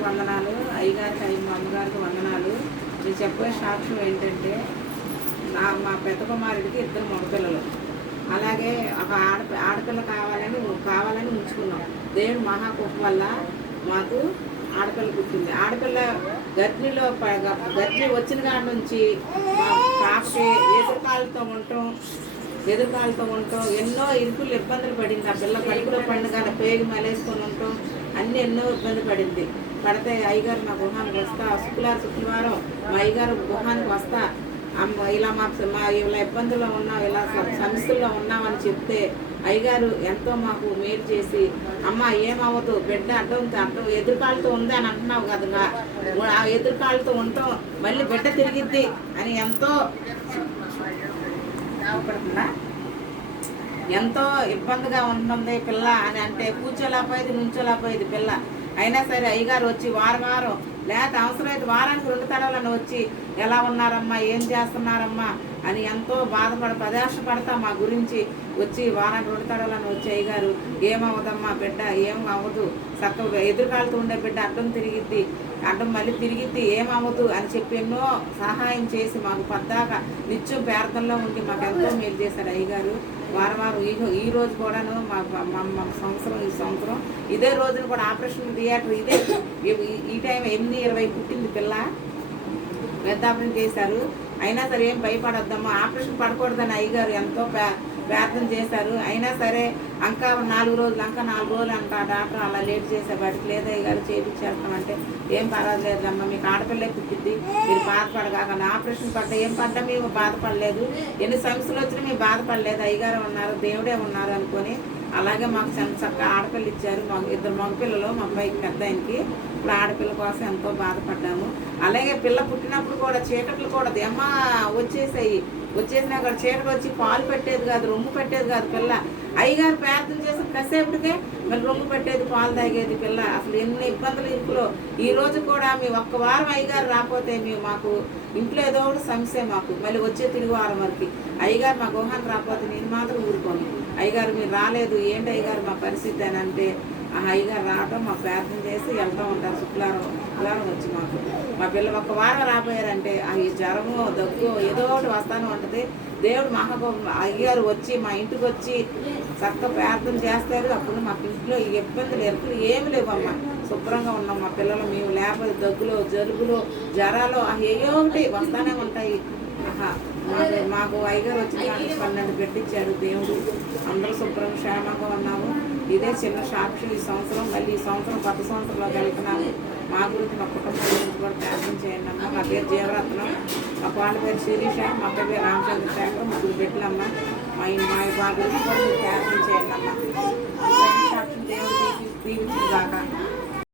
అయ్యగారికి వందనాలు, అయ్యగారికి మా అమ్మగారికి వందనాలు. నేను చెప్పే సాక్ష్యం ఏంటంటే, మా పెద్ద కుమారుడికి 2 మగపిల్లలు, అలాగే ఒక ఆడపిల్ల కావాలని ఉంచుకున్నాం. దేవుడు మహాకృప వల్ల మాకు ఆడపిల్ల పుట్టింది. ఆడపిల్ల గర్భిణి వచ్చిన కాడ నుంచి మా పాపకి ఎదురుకాలతో ఉంటాం ఎన్నో ఇరుకులు ఇబ్బందులు పడింది. ఆ పిల్ల కడుపులో పండుగ పేగు మలేసుకొని ఉంటాం, ఎన్నో ఇబ్బంది పడింది. పడితే అయ్యగారు మా గృహానికి వస్తా, శుక్రవారం మా అయ్యగారు గృహానికి వస్తా, అమ్మ ఇలా ఇలా ఇబ్బందుల్లో ఉన్నాం, ఇలా సమస్యల్లో ఉన్నామని చెప్తే అయ్యగారు ఎంతో మాకు మేలు చేసి, అమ్మ ఏమవ్వదు, బిడ్డ అడ్డం ఎదురుకాలతో ఉంది అని అంటున్నావు కదా, ఆ ఎదురుకాలతో ఉంటాం, మళ్ళీ బిడ్డ తిరిగిద్ది అని ఎంతో ఇబ్బందిగా ఉంటుంది పిల్ల అని అంటే, కూర్చోలేకపోయేది, నుంచోలేకపోయేది పిల్ల. అయినా సరే అయ్యగారు వచ్చి వారం లేకపోతే అవసరమైతే వారానికి 2 తడవలను వచ్చి ఎలా ఉన్నారమ్మా, ఏం చేస్తున్నారమ్మా అని ఎంతో ప్రదేశపడతా మా గురించి వచ్చి వారానికి 2 తడవలను వచ్చి అయ్యగారు ఏమవ్వదమ్మా బిడ్డ, ఏం అవ్వదు, చక్కగా ఎదురుకాలతో ఉండే బిడ్డ అడ్డం మళ్ళీ తిరిగిద్ది, ఏమవ్వదు అని చెప్పి ఎన్నో సహాయం చేసి మాకు పద్దాక నిత్యం ప్రార్థనలో ఉండి మాకు ఎంతో మేలు చేశారు అయ్యగారు. వారం ఈ రోజు కూడాను మా ఈ సంవత్సరం ఇదే రోజున కూడా ఆపరేషన్ థియేటర్ ఈ టైం 8:20 పుట్టింది పిల్ల, పెద్ద ఆపరేషన్ చేశారు. అయినా సరే ఏం భయపడొద్దమ్మా, ఆపరేషన్ పడకూడదని అయ్యగారు ఎంతో ప్రార్థన చేశారు. అయినా సరే ఇంకా 4 రోజులు అంట డాక్టర్ అలా లేట్ చేసే వాటికి లేదా అయ్యగారు చేయించేస్తామంటే, ఏం పర్వాలేదమ్మా, మీకు ఆడపిల్లే పుట్టింది, మీరు బాధపడగాక, ఆపరేషన్ పడ్డా ఏం పడ్డా మేము బాధపడలేదు, ఎన్ని సమస్యలు వచ్చినా మేము బాధపడలేదు, అయ్యగారు ఉన్నారు, దేవుడే ఉన్నారు అనుకొని అలాగే మాకు చక్కగా ఆడపిల్ల ఇచ్చారు. మాకు 2 మగపిల్లలు, మా అబ్బాయికి పెద్ద ఆయనకి. ఇప్పుడు ఆడపిల్ల కోసం ఎంతో బాధపడ్డాము. అలాగే పిల్ల పుట్టినప్పుడు కూడా చీకట్లు కూడా ఏమా వచ్చేసినా కూడా చీకటి వచ్చి పాలు పెట్టేది కాదు, రొమ్ము పెట్టేది కాదు పిల్ల. అయ్యగారు ప్రార్థన చేసిన కాసేపటికే మళ్ళీ రొమ్ము పెట్టేది, పాలు తాగేది పిల్ల. అసలు ఎన్ని ఇబ్బందులు ఇంట్లో. ఈ రోజు కూడా మేము 1 వారం అయ్యగారు రాకపోతే మాకు ఇంట్లో ఏదో ఒకటి సమస్య మాకు. మళ్ళీ వచ్చే తిరిగి వారం వరకు అయ్యగారు మా గృహానికి రాకపోతే నేను మాత్రం ఊరుకోను. అయ్యగారు మీరు రాలేదు, ఏంటి అయ్యగారు మా పరిస్థితి అని అంటే, ఆ అయ్యగారు రావటం మాకు ప్రార్థన చేసి వెళ్తూ ఉంటారు. శుక్రవారం వచ్చి మా పిల్ల 1 వారం రాబోయారంటే అవి జ్వరము, దగ్గు ఏదో ఒకటి వస్తానే ఉంటుంది. దేవుడు అయ్యగారు వచ్చి మా ఇంటికి వచ్చి చక్కగా ప్రార్థన చేస్తారు. అప్పుడు మాకు ఇంట్లో ఈ ఇబ్బందులు ఏమి లేవమ్మా, శుభ్రంగా ఉన్నాం. మా పిల్లలు మేము లేకపోతే దగ్గులు, జలుబులు, జ్వరాలు ఏయో ఒకటి వస్తానే ఉంటాయి. మాకు అయ్యగారు వచ్చి 12 పెట్టించాడు దేవుడు. అందరూ శుభ్రంగా క్షేమంగా ఉన్నాము. ఇదే చిన్న సాక్ష్యం. ఈ సంవత్సరం మళ్ళీ ఈ సంవత్సరం కొత్త సంవత్సరంలోకి వెళ్తున్నాము. మా గురించి మా కుటుంబం గురించి కూడా ప్రార్థన చేయండి అమ్మ. మా పేరు జీవరత్నం, మా వాళ్ళ పేరు శిరీష, మా పేరు రామచంద్ర శేఖర్, 3 బిడ్డలమ్మ. మా గురించి కూడా ప్రార్థన చేయండి అమ్మ.